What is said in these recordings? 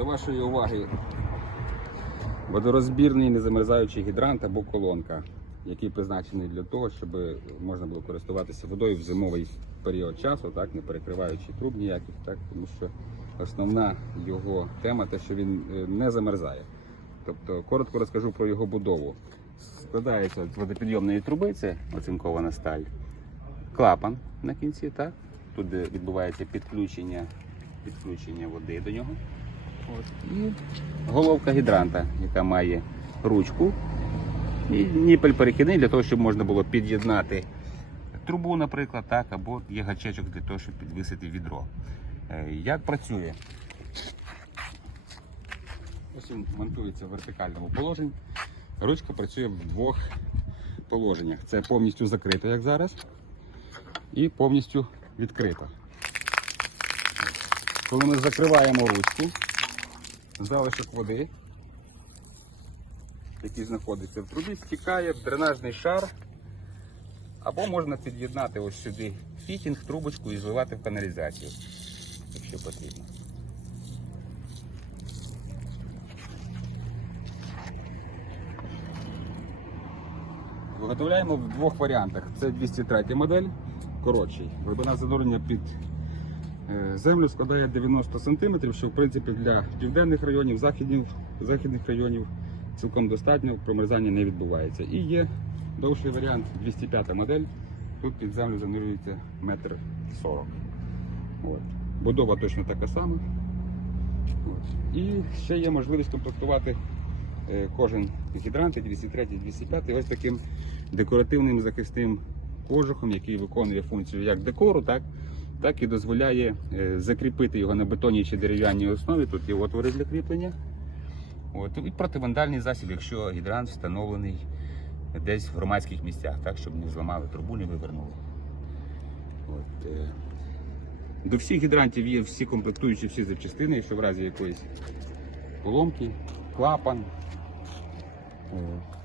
До вашої уваги водорозбірний незамерзаючий гідрант або колонка, який призначений для того, щоб можна було користуватися водою в зимовий період часу, так, не перекриваючи труб ніяких, так, тому що основна його тема те, що він е, не замерзає. Тобто, коротко розкажу про його будову. Складається з водопідйомної труби, це оцинкована сталь, клапан на кінці, так? Тут відбувається підключення, підключення води до нього. І головка гідранта, яка має ручку і ніпель перехідний для того, щоб можна було під'єднати трубу, наприклад, так, або є гачечок для того, щоб підвисити відро. Е, Як працює? Ось він монтується в вертикальному положенні. Ручка працює в двох положеннях. Це повністю закрито, як зараз, і повністю відкрито. Коли ми закриваємо ручку, залишок води, який знаходиться в трубі, стікає в дренажний шар, або можна під'єднати ось сюди фітінг, трубочку і зливати в каналізацію, якщо потрібно. Виготовляємо в двох варіантах. Це 203 модель, коротший. Глибина занурення під землю складає 90 см, що в принципі для південних районів, західних, західних районів цілком достатньо, промерзання не відбувається. І є довший варіант 205 модель. Тут під землю занурюється метр 40 От. Будова точно така сама. От. І ще є можливість комплектувати е, кожен гідрант, 203, 205, ось таким декоративним захисним кожухом, який виконує функцію як декору, так, так і дозволяє е, закріпити його на бетонній чи дерев'яній основі. Тут є отвори для кріплення. От, і противандальний засіб, якщо гідрант встановлений десь в громадських місцях, так, щоб не зламали трубу, не вивернули. От, е, до всіх гідрантів є всі комплектуючі всі запчастини, якщо в разі якоїсь поломки, клапан, е,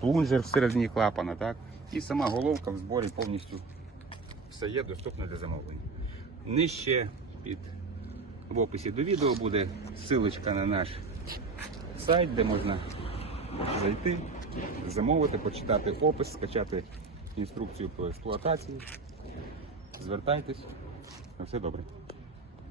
плунжер всередині клапана, так? І сама головка в зборі повністю все є доступно для замовлення. Нижче під в описі до відео буде ссылочка на наш сайт, де можна зайти, замовити, почитати опис, скачати інструкцію по експлуатації. Звертайтесь, на все добре.